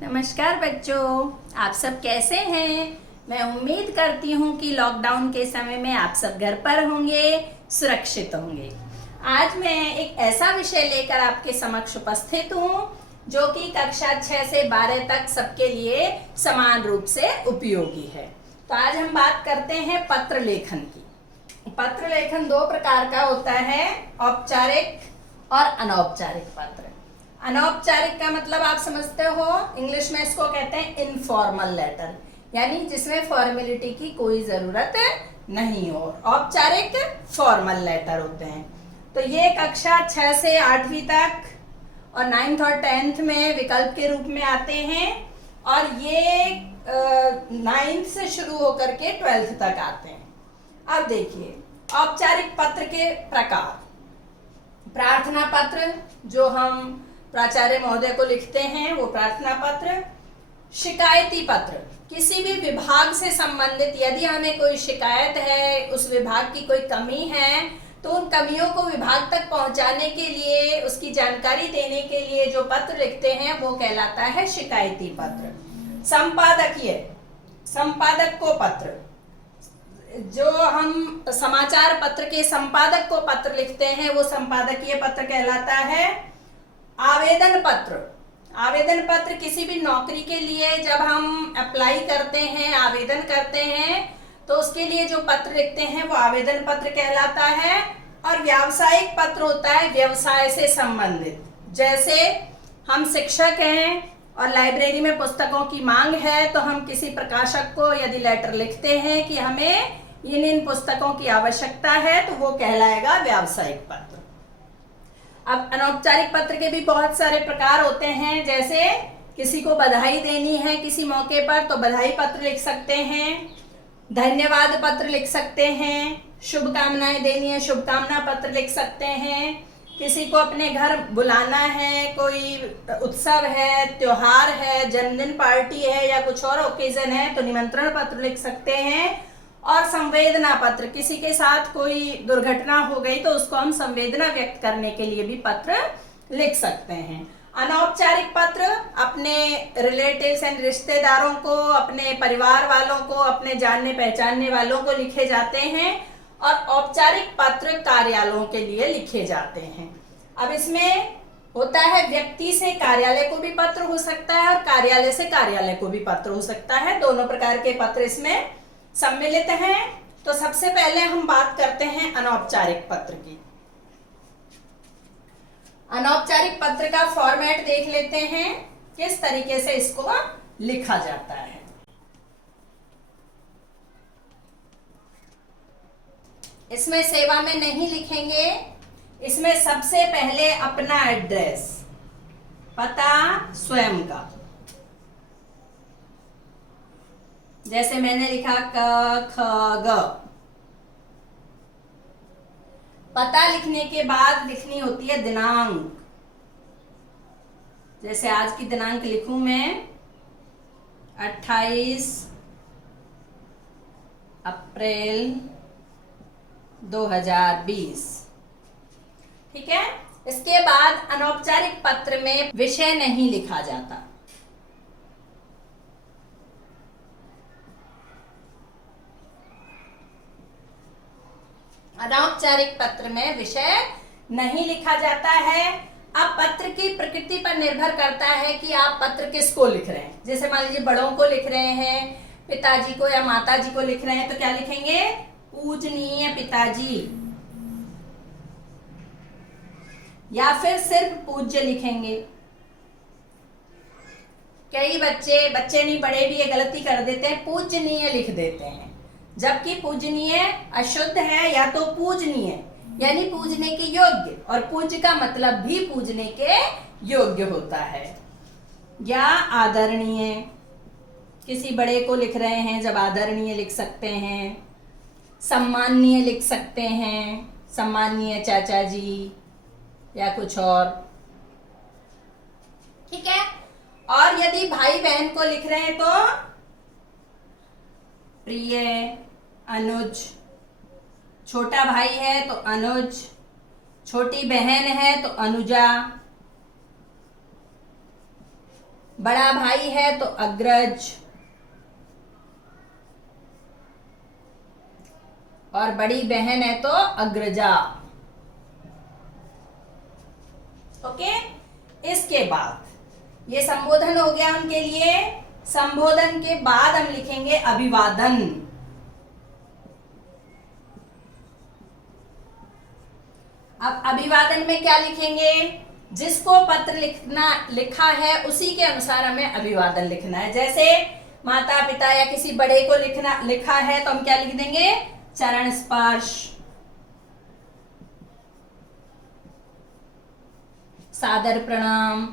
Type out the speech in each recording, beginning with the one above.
नमस्कार बच्चों, आप सब कैसे हैं। मैं उम्मीद करती हूँ कि लॉकडाउन के समय में आप सब घर पर होंगे, सुरक्षित होंगे। आज मैं एक ऐसा विषय लेकर आपके समक्ष उपस्थित हूँ जो कि कक्षा 6 से 12 तक सबके लिए समान रूप से उपयोगी है। तो आज हम बात करते हैं पत्र लेखन की। पत्र लेखन दो प्रकार का होता है, औपचारिक और अनौपचारिक पत्र। अनौपचारिक का मतलब आप समझते हो, इंग्लिश में इसको कहते हैं इनफॉर्मल लेटर, यानी जिसमें फॉर्मेलिटी की कोई जरूरत नहीं हो। औपचारिक फॉर्मल लेटर होते हैं। तो ये कक्षा 6 से 8वीं तक और 9th और 10th में विकल्प के रूप में आते हैं, और ये 9th से शुरू होकर के 12th तक आते हैं। अब देखिए औपचारिक पत्र के प्रकार। प्रार्थना पत्र जो हम प्राचार्य महोदय को लिखते हैं वो प्रार्थना पत्र। शिकायती पत्र, किसी भी विभाग से संबंधित यदि हमें कोई शिकायत है, उस विभाग की कोई कमी है, तो उन कमियों को विभाग तक पहुंचाने के लिए, उसकी जानकारी देने के लिए जो पत्र लिखते हैं वो कहलाता है शिकायती पत्र। संपादकीय, संपादक को पत्र, जो हम समाचार पत्र के संपादक को पत्र लिखते हैं वो संपादकीय पत्र कहलाता है। आवेदन पत्र, आवेदन पत्र किसी भी नौकरी के लिए जब हम अप्लाई करते हैं, आवेदन करते हैं, तो उसके लिए जो पत्र लिखते हैं वो आवेदन पत्र कहलाता है। और व्यावसायिक पत्र होता है व्यवसाय से संबंधित, जैसे हम शिक्षक हैं और लाइब्रेरी में पुस्तकों की मांग है, तो हम किसी प्रकाशक को यदि लेटर लिखते हैं कि हमें इन पुस्तकों की आवश्यकता है, तो वो कहलाएगा व्यावसायिक पत्र। अब अनौपचारिक पत्र के भी बहुत सारे प्रकार होते हैं, जैसे किसी को बधाई देनी है किसी मौके पर तो बधाई पत्र लिख सकते हैं, धन्यवाद पत्र लिख सकते हैं, शुभकामनाएं देनी है शुभकामना पत्र लिख सकते हैं, किसी को अपने घर बुलाना है, कोई उत्सव है, त्योहार है, जन्मदिन पार्टी है या कुछ और ओकेजन है तो निमंत्रण पत्र लिख सकते हैं। और संवेदना पत्र, किसी के साथ कोई दुर्घटना हो गई तो उसको हम संवेदना व्यक्त करने के लिए भी पत्र लिख सकते हैं। अनौपचारिक पत्र अपने रिलेटिव्स एंड रिश्तेदारों को, अपने परिवार वालों को, अपने जानने पहचानने वालों को लिखे जाते हैं। और औपचारिक पत्र कार्यालयों के लिए लिखे जाते हैं। अब इसमें होता है व्यक्ति से कार्यालय को भी पत्र हो सकता है और कार्यालय से कार्यालय को भी पत्र हो सकता है। दोनों प्रकार के पत्र इसमें सम्मिलित हैं। तो सबसे पहले हम बात करते हैं अनौपचारिक पत्र की। अनौपचारिक पत्र का फॉर्मेट देख लेते हैं, किस तरीके से इसको लिखा जाता है। इसमें सेवा में नहीं लिखेंगे, इसमें सबसे पहले अपना एड्रेस, पता स्वयं का, जैसे मैंने लिखा क ख ग। पता लिखने के बाद लिखनी होती है दिनांक, जैसे आज की दिनांक लिखूं मैं 28 अप्रैल 2020। ठीक है। इसके बाद अनौपचारिक पत्र में विषय नहीं लिखा जाता। अनौपचारिक पत्र में विषय नहीं लिखा जाता है। अब पत्र की प्रकृति पर निर्भर करता है कि आप पत्र किसको लिख रहे हैं। जैसे मान लीजिए बड़ों को लिख रहे हैं, पिताजी को या माताजी को लिख रहे हैं, तो क्या लिखेंगे? पूजनीय पिताजी, या फिर सिर्फ पूज्य लिखेंगे। कई बच्चे नहीं बड़े भी ये गलती कर देते हैं, पूजनीय लिख देते हैं, जबकि पूजनीय अशुद्ध है, या तो पूजनीय यानी पूजने के योग्य, और पूज्य का मतलब भी पूजने के योग्य होता है। या आदरणीय, किसी बड़े को लिख रहे हैं जब आदरणीय लिख सकते हैं। सम्माननीय लिख सकते हैं, सम्माननीय चाचा जी या कुछ और। ठीक है। और यदि भाई बहन को लिख रहे हैं तो प्रिय, अनुज, छोटा भाई है तो अनुज, छोटी बहन है तो अनुजा, बड़ा भाई है तो अग्रज, और बड़ी बहन है तो अग्रजा। ओके, इसके बाद ये संबोधन हो गया उनके लिए। संबोधन के बाद हम लिखेंगे अभिवादन। अब अभिवादन में क्या लिखेंगे? जिसको पत्र लिखा है उसी के अनुसार हमें अभिवादन लिखना है। जैसे माता पिता या किसी बड़े को लिखा है तो हम क्या लिख देंगे? चरण स्पर्श, सादर प्रणाम।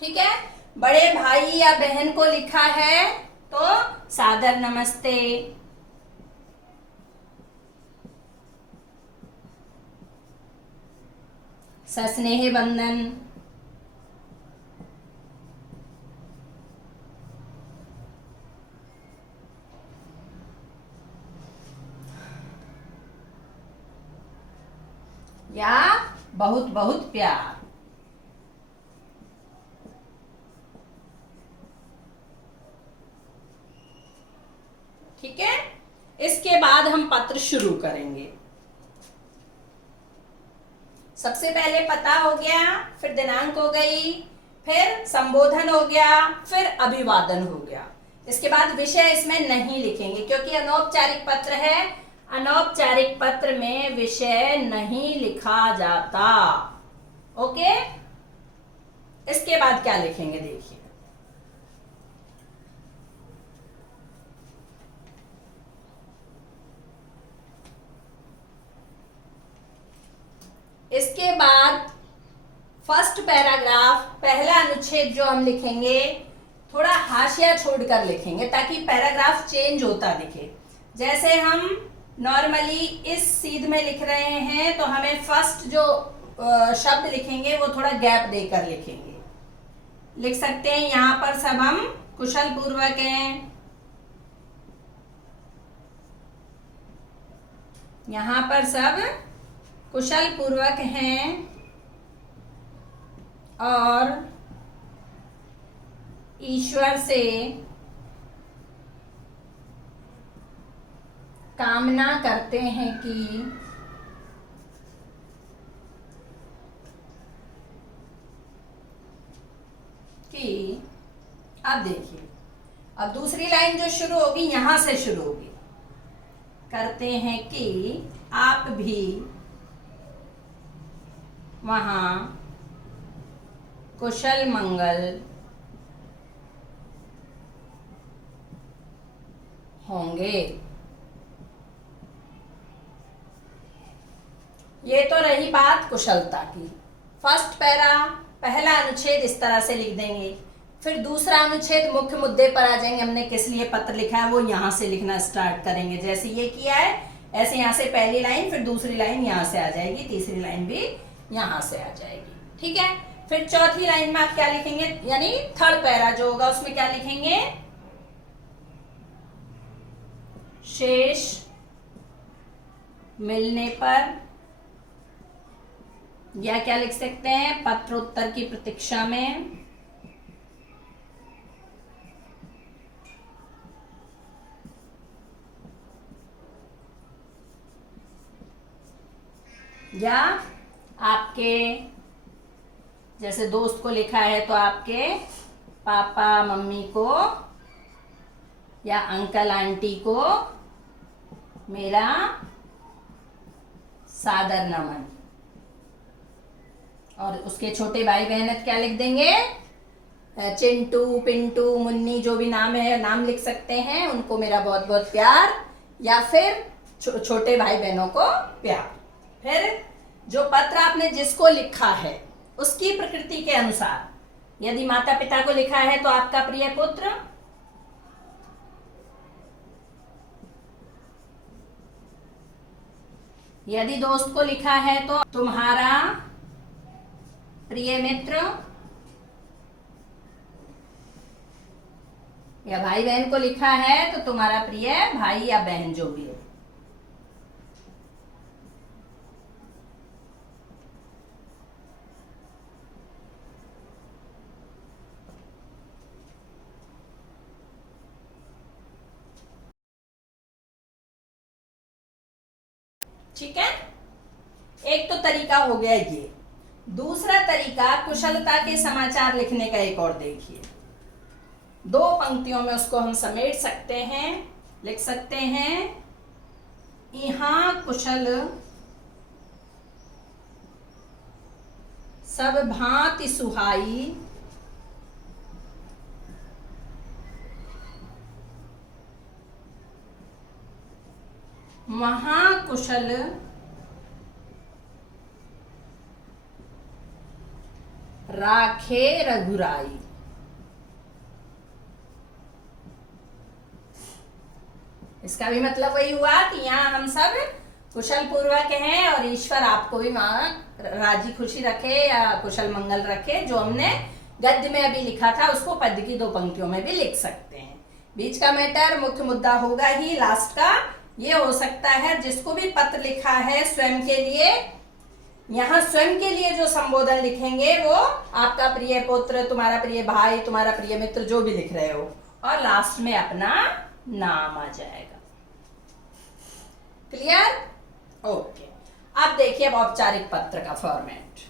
ठीक है, बड़े भाई या बहन को लिखा है तो सादर नमस्ते, सस्नेह वंदन, या बहुत बहुत प्यार। ठीक है, इसके बाद हम पत्र शुरू करेंगे। सबसे पहले पता हो गया, फिर दिनांक हो गई, फिर संबोधन हो गया, फिर अभिवादन हो गया। इसके बाद विषय इसमें नहीं लिखेंगे क्योंकि अनौपचारिक पत्र है। अनौपचारिक पत्र में विषय नहीं लिखा जाता। ओके, इसके बाद क्या लिखेंगे देखिए। इसके बाद फर्स्ट पैराग्राफ, पहला अनुच्छेद जो हम लिखेंगे थोड़ा हाशिया छोड़कर लिखेंगे ताकि पैराग्राफ चेंज होता दिखे। जैसे हम नॉर्मली इस सीध में लिख रहे हैं तो हमें फर्स्ट जो शब्द लिखेंगे वो थोड़ा गैप देकर लिखेंगे। लिख सकते हैं यहां पर सब हम कुशल पूर्वक हैं, यहां पर सब कुशल पूर्वक हैं और ईश्वर से कामना करते हैं कि अब देखिए, अब दूसरी लाइन जो शुरू होगी यहां से शुरू होगी। करते हैं कि आप भी वहां कुशल मंगल होंगे। ये तो रही बात कुशलता की। फर्स्ट पैरा, पहला अनुच्छेद इस तरह से लिख देंगे। फिर दूसरा अनुच्छेद मुख्य मुद्दे पर आ जाएंगे, हमने किस लिए पत्र लिखा है वो यहां से लिखना स्टार्ट करेंगे। जैसे ये किया है ऐसे यहां से पहली लाइन, फिर दूसरी लाइन यहां से आ जाएगी, तीसरी लाइन भी यहां से आ जाएगी। ठीक है, फिर चौथी लाइन में आप क्या लिखेंगे, यानी थर्ड पैरा जो होगा उसमें क्या लिखेंगे? शेष मिलने पर, या क्या लिख सकते हैं, पत्रोत्तर की प्रतीक्षा में। या आपके जैसे दोस्त को लिखा है तो आपके पापा मम्मी को या अंकल आंटी को मेरा सादर नमन। और उसके छोटे भाई बहन क्या लिख देंगे? चिंटू, पिंटू, मुन्नी, जो भी नाम है नाम लिख सकते हैं, उनको मेरा बहुत बहुत प्यार, या फिर छोटे भाई बहनों को प्यार। फिर जो पत्र आपने जिसको लिखा है उसकी प्रकृति के अनुसार, यदि माता पिता को लिखा है तो आपका प्रिय पुत्र, यदि दोस्त को लिखा है तो तुम्हारा प्रिय मित्र, या भाई बहन को लिखा है तो तुम्हारा प्रिय भाई या बहन जो भी है। ठीक है, एक तो तरीका हो गया ये। दूसरा तरीका कुशलता के समाचार लिखने का एक और देखिए। 2 पंक्तियों में उसको हम समेट सकते हैं, लिख सकते हैं, यहाँ कुशल सब भांति सुहाई, वहां कुशल राखे रघुराई। इसका भी मतलब वही हुआ कि यहाँ हम सब कुशल पूर्वक हैं और ईश्वर आपको भी वहां राजी खुशी रखे या कुशल मंगल रखे। जो हमने गद्य में अभी लिखा था उसको पद्य की 2 पंक्तियों में भी लिख सकते हैं। बीच का मैटर मुख्य मुद्दा होगा ही, लास्ट का ये हो सकता है जिसको भी पत्र लिखा है स्वयं के लिए, यहाँ स्वयं के लिए जो संबोधन लिखेंगे वो आपका प्रिय पुत्र, तुम्हारा प्रिय भाई, तुम्हारा प्रिय मित्र, जो भी लिख रहे हो, और लास्ट में अपना नाम आ जाएगा। क्लियर? ओके। अब देखिए अब औपचारिक पत्र का फॉर्मेट,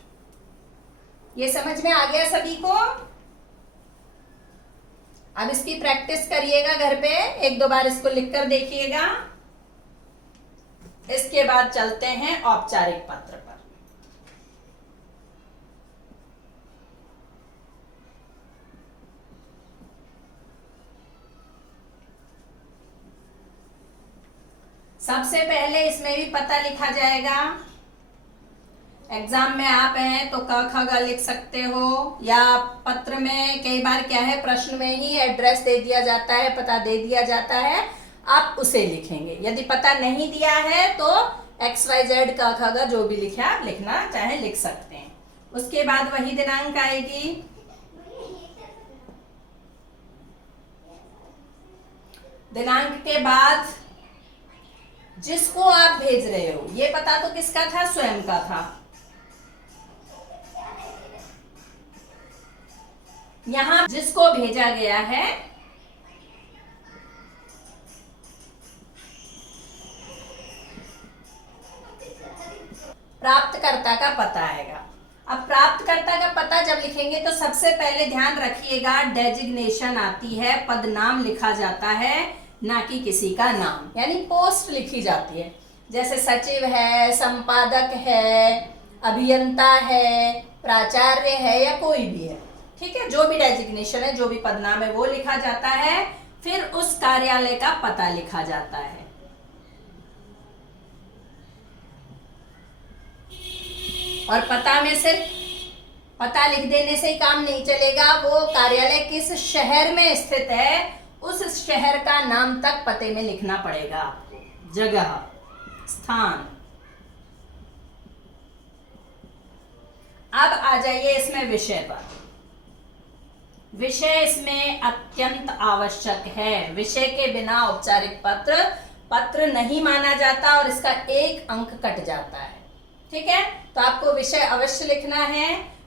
ये समझ में आ गया सभी को? अब इसकी प्रैक्टिस करिएगा घर पे, 1-2 बार इसको लिखकर देखिएगा। इसके बाद चलते हैं औपचारिक पत्र पर। सबसे पहले इसमें भी पता लिखा जाएगा। एग्जाम में आप हैं तो क ख ग लिख सकते हो, या पत्र में कई बार क्या है प्रश्न में ही एड्रेस दे दिया जाता है, पता दे दिया जाता है, आप उसे लिखेंगे। यदि पता नहीं दिया है तो XYZ क ख ग जो भी लिखा लिखना चाहे लिख सकते हैं। उसके बाद वही दिनांक आएगी। दिनांक के बाद जिसको आप भेज रहे हो, ये पता तो किसका था? स्वयं का था। यहां जिसको भेजा गया है प्राप्तकर्ता का पता आएगा। अब प्राप्तकर्ता का पता जब लिखेंगे तो सबसे पहले ध्यान रखिएगा डेजिग्नेशन आती है, पद नाम लिखा जाता है, ना कि किसी का नाम, यानी पोस्ट लिखी जाती है। जैसे सचिव है, संपादक है, अभियंता है, प्राचार्य है, या कोई भी है, ठीक है, जो भी डेजिग्नेशन है, जो भी पदनाम है वो लिखा जाता है। फिर उस कार्यालय का पता लिखा जाता है। और पता में सिर्फ पता लिख देने से ही काम नहीं चलेगा, वो कार्यालय किस शहर में स्थित है उस शहर का नाम तक पते में लिखना पड़ेगा आपको, जगह, स्थान। अब आ जाइए इसमें विषय पर। विषय इसमें अत्यंत आवश्यक है। विषय के बिना औपचारिक पत्र नहीं माना जाता और इसका 1 अंक कट जाता है। ठीक है, तो आपको विषय अवश्य लिखना है।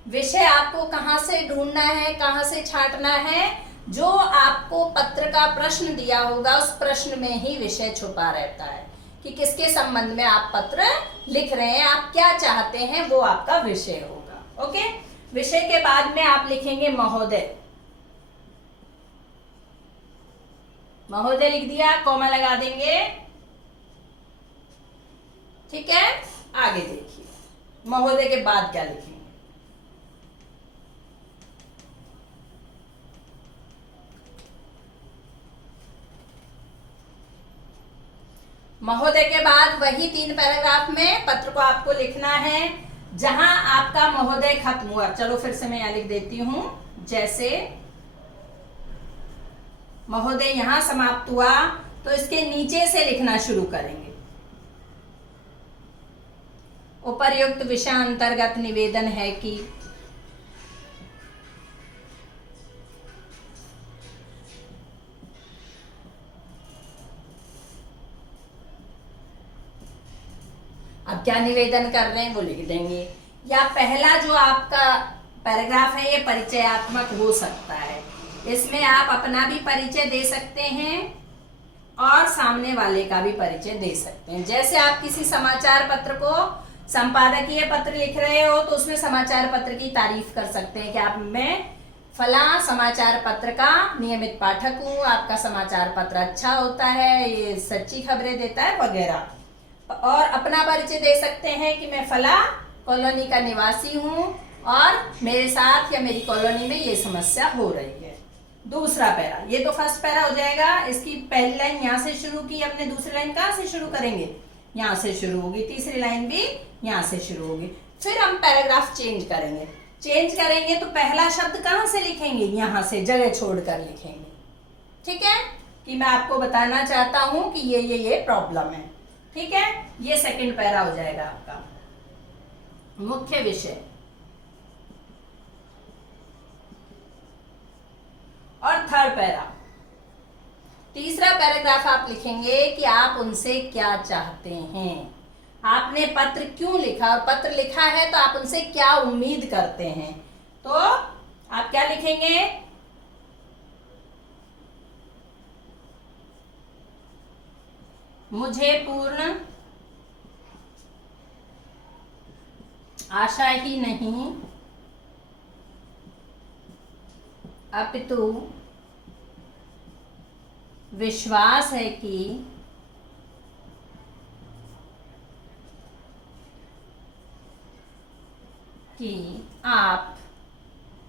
विषय आपको कहाँ से ढूंढना है, कहाँ से छांटना है? जो आपको पत्र का प्रश्न दिया होगा उस प्रश्न में ही विषय छुपा रहता है कि किसके संबंध में आप पत्र लिख रहे हैं, आप क्या चाहते हैं, वो आपका विषय होगा। ओके, विषय के बाद में आप लिखेंगे महोदय। महोदय लिख दिया, कॉमा लगा देंगे। ठीक है, आगे देखिए महोदय के बाद क्या लिखेंगे। महोदय के बाद वही 3 पैराग्राफ में पत्र को आपको लिखना है जहां आपका महोदय खत्म हुआ। चलो फिर से मैं यहां लिख देती हूं, जैसे महोदय यहां समाप्त हुआ तो इसके नीचे से लिखना शुरू करेंगे। उपर्युक्त विषय अंतर्गत निवेदन है कि अब क्या निवेदन कर रहे हैं वो लिख देंगे। या पहला जो आपका पैराग्राफ है ये परिचयात्मक हो सकता है, इसमें आप अपना भी परिचय दे सकते हैं और सामने वाले का भी परिचय दे सकते हैं। जैसे आप किसी समाचार पत्र को संपादकीय पत्र लिख रहे हो तो उसमें समाचार पत्र की तारीफ कर सकते हैं कि आप मैं फला समाचार पत्र का नियमित पाठक हूँ, आपका समाचार पत्र अच्छा होता है, ये सच्ची खबरें देता है वगैरह। और अपना परिचय दे सकते हैं कि मैं फला कॉलोनी का निवासी हूँ और मेरे साथ या मेरी कॉलोनी में ये समस्या हो रही है। दूसरा पैरा, ये तो फर्स्ट पैरा हो जाएगा। इसकी पहली लाइन यहाँ से शुरू की, अपने दूसरी लाइन कहाँ से शुरू करेंगे, यहाँ से शुरू होगी, तीसरी लाइन भी यहाँ से शुरू होगी। फिर हम पैराग्राफ चेंज करेंगे तो पहला शब्द कहाँ से लिखेंगे, यहाँ से जगह छोड़कर लिखेंगे। ठीक है, कि मैं आपको बताना चाहता हूँ कि ये प्रॉब्लम है। ठीक है, ये सेकंड पैरा हो जाएगा आपका मुख्य विषय। और थर्ड पैरा, तीसरा पैराग्राफ आप लिखेंगे कि आप उनसे क्या चाहते हैं, आपने पत्र क्यों लिखा, और पत्र लिखा है तो आप उनसे क्या उम्मीद करते हैं। तो आप क्या लिखेंगे, मुझे पूर्ण आशा ही नहीं अपितु विश्वास है कि आप,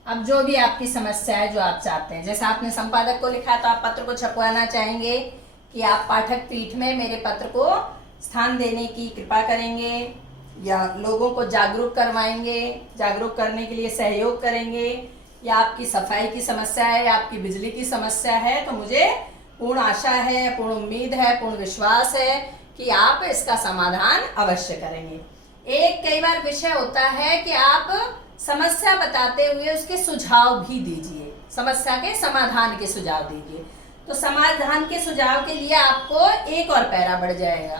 अब जो भी आपकी समस्या है, जो आप चाहते हैं, जैसे आपने संपादक को लिखा तो आप पत्र को छपवाना चाहेंगे कि आप पाठक पीठ में मेरे पत्र को स्थान देने की कृपा करेंगे, या लोगों को जागरूक करवाएंगे, जागरूक करने के लिए सहयोग करेंगे, या आपकी सफाई की समस्या है या आपकी बिजली की समस्या है, तो मुझे पूर्ण आशा है, पूर्ण उम्मीद है, पूर्ण विश्वास है कि आप इसका समाधान अवश्य करेंगे। एक कई बार विषय होता है कि आप समस्या बताते हुए उसके सुझाव भी दीजिए, समस्या के समाधान के सुझाव दीजिए। तो समाधान के सुझाव के लिए आपको एक और पैरा बढ़ जाएगा।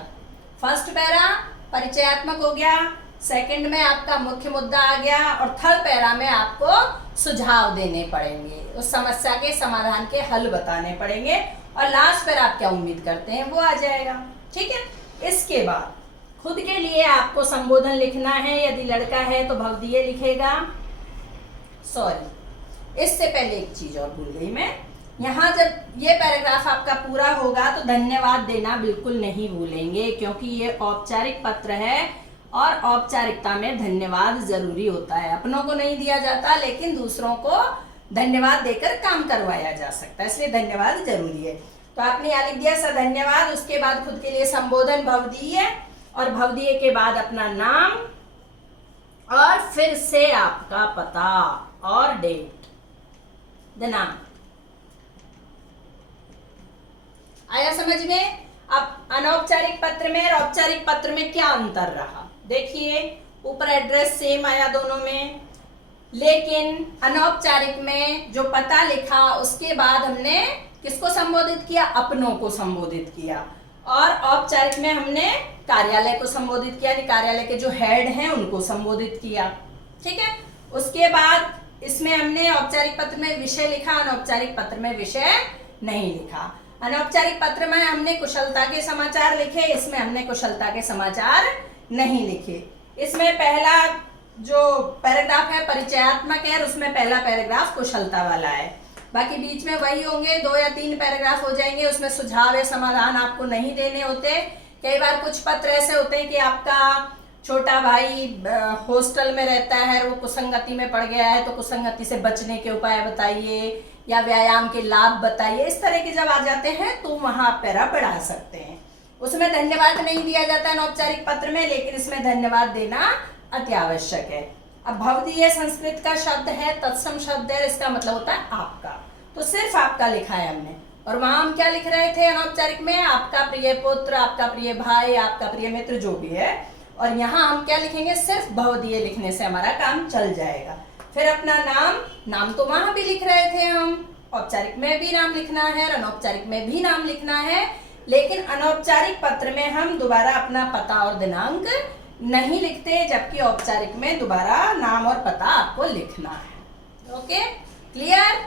फर्स्ट पैरा परिचयात्मक हो गया, सेकंड में आपका मुख्य मुद्दा आ गया, और थर्ड पैरा में आपको सुझाव देने पड़ेंगे, उस समस्या के समाधान के हल बताने पड़ेंगे, और लास्ट पर आप क्या उम्मीद करते हैं वो आ जाएगा। ठीक है, इसके बाद खुद के लिए आपको संबोधन लिखना है। यदि लड़का है तो भवदीय लिखेगा। सॉरी, इससे पहले एक चीज और भूल गई मैं, यहाँ जब ये पैराग्राफ आपका पूरा होगा तो धन्यवाद देना बिल्कुल नहीं भूलेंगे, क्योंकि ये औपचारिक पत्र है और औपचारिकता में धन्यवाद जरूरी होता है। अपनों को नहीं दिया जाता, लेकिन दूसरों को धन्यवाद देकर काम करवाया जा सकता है, इसलिए धन्यवाद जरूरी है। तो आपने यहाँ लिख दिया धन्यवाद, उसके बाद खुद के लिए संबोधन भवदीय, और भवदीय के बाद अपना नाम, और फिर से आपका पता और डेट, दिनांक। आया समझ में? अब अनौपचारिक पत्र में और औपचारिक पत्र में क्या अंतर रहा, देखिए ऊपर एड्रेस सेम आया दोनों में, लेकिन अनौपचारिक में जो पता लिखा उसके बाद हमने किसको संबोधित किया, अपनों को संबोधित किया, और औपचारिक में हमने कार्यालय को संबोधित किया, कार्यालय के जो हेड हैं उनको संबोधित किया। ठीक है, उसके बाद इसमें हमने औपचारिक पत्र में विषय लिखा, अनौपचारिक पत्र में विषय नहीं लिखा। अनौपचारिक पत्र में हमने कुशलता के समाचार लिखे, इसमें हमने कुशलता के समाचार नहीं लिखे। इसमें पहला जो पैराग्राफ है परिचयात्मक है, और उसमें पहला पैराग्राफ कुशलता वाला है, बाकी बीच में वही होंगे, 2 या 3 पैराग्राफ हो जाएंगे, उसमें सुझाव या समाधान आपको नहीं देने होते। कई बार कुछ पत्र ऐसे होते हैं कि आपका छोटा भाई हॉस्टल में रहता है, वो कुसंगति में पड़ गया है, तो कुसंगति से बचने के उपाय बताइए, या व्यायाम के लाभ बताइए, इस तरह के जब आ जाते हैं तो वहां आप पैरा बढ़ा सकते हैं। उसमें धन्यवाद नहीं दिया जाता है औपचारिक पत्र में, लेकिन इसमें धन्यवाद देना अति आवश्यक है। अब भवदीय संस्कृत का शब्द है, तत्सम शब्द है, इसका मतलब होता है आपका, तो सिर्फ आपका लिखा है हमने। और वहां हम क्या लिख रहे थे अनौपचारिक में, आपका प्रिय पुत्र, आपका प्रिय भाई, आपका प्रिय मित्र, जो भी है। और यहाँ हम क्या लिखेंगे, सिर्फ भवदीय लिखने से हमारा काम चल जाएगा। फिर अपना नाम तो वहां भी लिख रहे थे हम, औपचारिक में भी नाम लिखना है और अनौपचारिक में भी नाम लिखना है, लेकिन अनौपचारिक पत्र में हम दोबारा अपना पता और दिनांक नहीं लिखते, जबकि औपचारिक में दोबारा नाम और पता आपको लिखना है। Okay, clear?